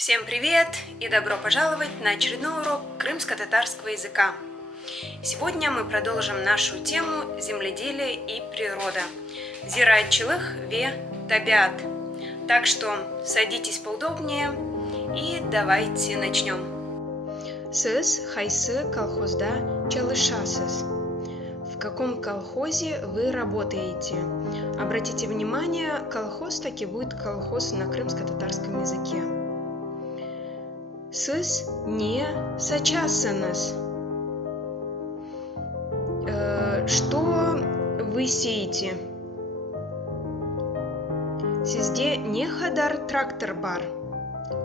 Всем привет и добро пожаловать на очередной урок крымско-татарского языка. Сегодня мы продолжим нашу тему земледелие и природа. Зираятчылык ве табиат. Так что садитесь поудобнее и давайте начнем. Сіз хайсы колхозда çalışасыз. В каком колхозе вы работаете? Обратите внимание, колхоз таки будет колхоз на крымско-татарском языке. Сіз не сачасыныз. Что вы сеете? Сізде не хадар трактор бар.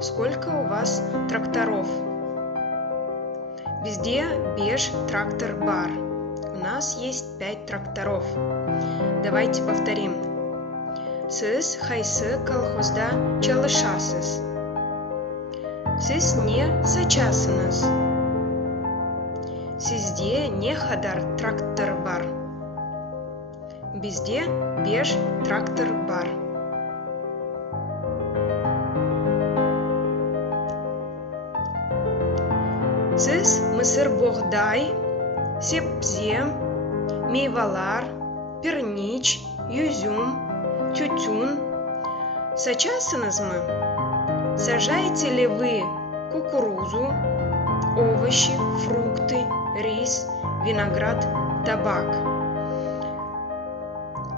Сколько у вас тракторов? Везде беш трактор бар. У нас есть 5 тракторов. Давайте повторим. Сіз хайсы колхозда çalışасыз. Сіз не сачасыныз. Сізде не хадар трактор бар. Бізде беш трактор бар. Сіз мısır боғдай, себзе, мейвалар, пирнич, юзюм, тютюн сачасыныз мы? Сажаете ли вы кукурузу, овощи, фрукты, рис, виноград, табак?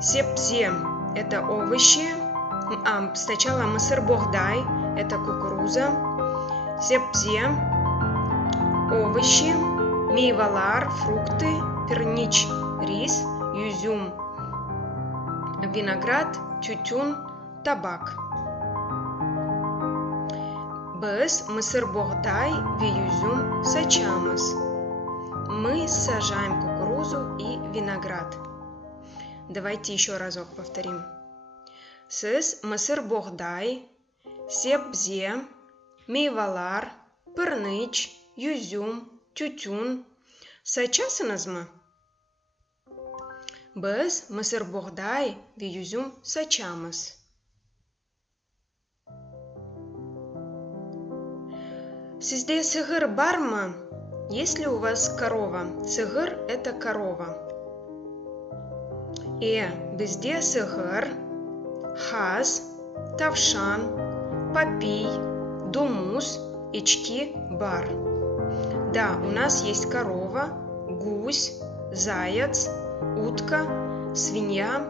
Себзе – это овощи. Сначала мısır боғдай – это кукуруза. Себзе – овощи, мейвалар, фрукты, пирнич, рис, юзюм, виноград, тютюн, табак. Біз мısır боғдай ве юзюм сачамыз. Мы сажаем кукурузу и виноград. Давайте еще разок повторим. Сіз мısır боғдай, себзе, мейвалар, пирнич, юзюм, тютюн сачасыныз мы? Біз мısır боғдай ве юзюм сачамыз. Сізде сығыр бар мы? Есть ли у вас корова? Сығыр – это корова. Бізде сығыр, хаз, тавшан, попий, домус, ечки бар. Да, у нас есть корова, гусь, заяц, утка, свинья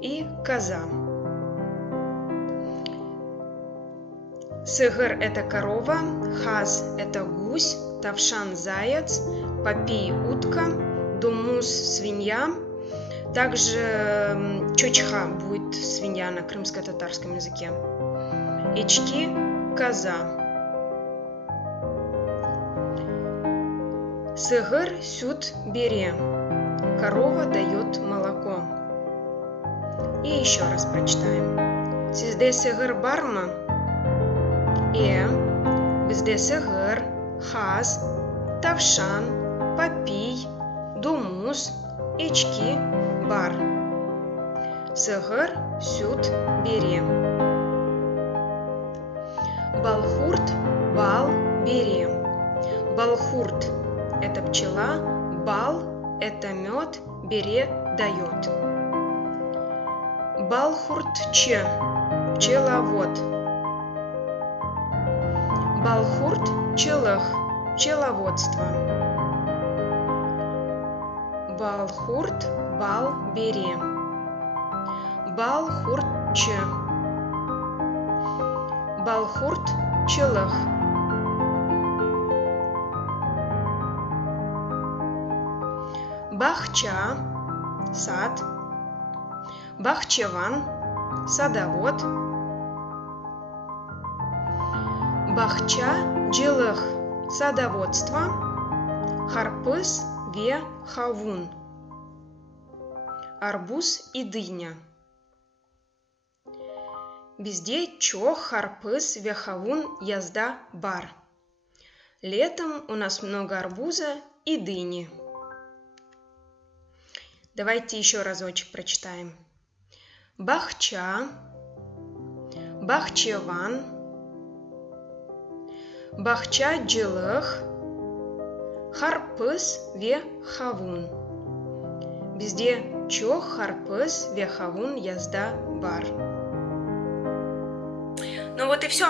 и коза. Сығыр – это корова, хаз – это гусь, тавшан – заяц, попий – утка, домус – свинья. Также чочха будет свинья на крымско-татарском языке. Ечки – коза. Сығыр сүт бере. Корова дает молоко. И еще раз прочитаем. Сізде сығыр бар мы? Бізде сығыр, хаз, тавшан, попий, домус, ечки бар. Сығыр сүт бере. Балхурт бал бере. Балхурт – это пчела, бал – это мед, бере дает. Балхуртчы – пчеловод. Балхурт – чылых, пчеловодство. Балхурт – бал бере. Балхуртчы. Балхурт – чылых. Бахча – сад. Бахчеван – садовод. Бахча – жылых, садоводство. Харпыз ве хавун. Арбуз и дыня. Бізде чох, харпыз, ве хавун язда бар. Летом у нас много арбуза и дыни. Давайте еще разочек прочитаем. Бахча, Бахчеван, бақчачылық, харпыз ве хавун. Бізде чох, харпыз ве хавун язда бар. Ну вот и все.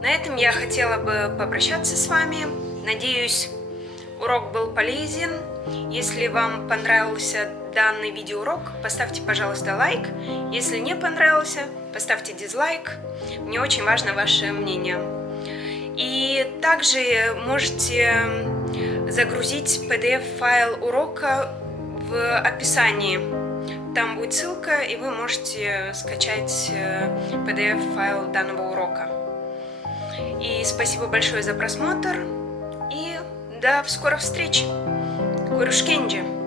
На этом я хотела бы попрощаться с вами. Надеюсь, урок был полезен. Если вам понравился данный видеоурок, поставьте, пожалуйста, лайк. Если не понравился, поставьте дизлайк. Мне очень важно ваше мнение. И также можете загрузить PDF-файл урока в описании. Там будет ссылка, и вы можете скачать PDF-файл данного урока. И спасибо большое за просмотр. И до скорых встреч. Көрішкенже.